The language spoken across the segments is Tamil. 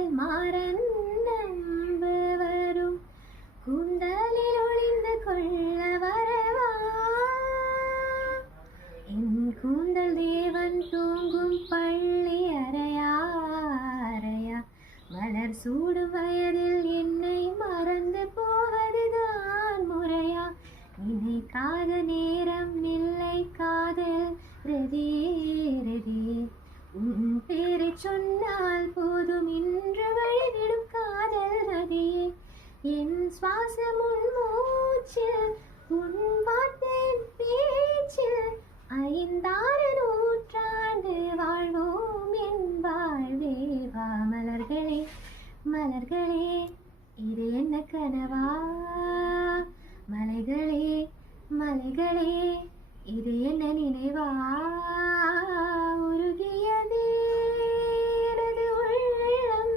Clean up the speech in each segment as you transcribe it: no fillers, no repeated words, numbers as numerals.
சொன்னால் மாறன் நம்பு வரும் கூந்தலில் ஒளிந்து கொள்ள வரவா என் கூந்தல் தேவன் தூங்கும் பள்ளி அறையா அறையா மலர் சூடும் வயதில் என்னை மறந்து போவதுதான் முறையா நினைக்காத நேரம் இல்லை காதல் ரதியே ரதியே உன் பேரை சொன்னால் போதும் இன்று வழிவிடும் காதல் ரதியே என் சுவாசம் உன் மூச்சில் உன் வார்த்தை பேச்சில் 5 நூற்றாண்டு வாழ்வோம் என் வாழ்வே வா மலர்களே மலர்களே இது என்ன கனவா மலைகளே மலைகளே இது என்ன நினைவா உருகியதே எனது உள்ளம்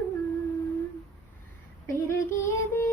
பெருகியதே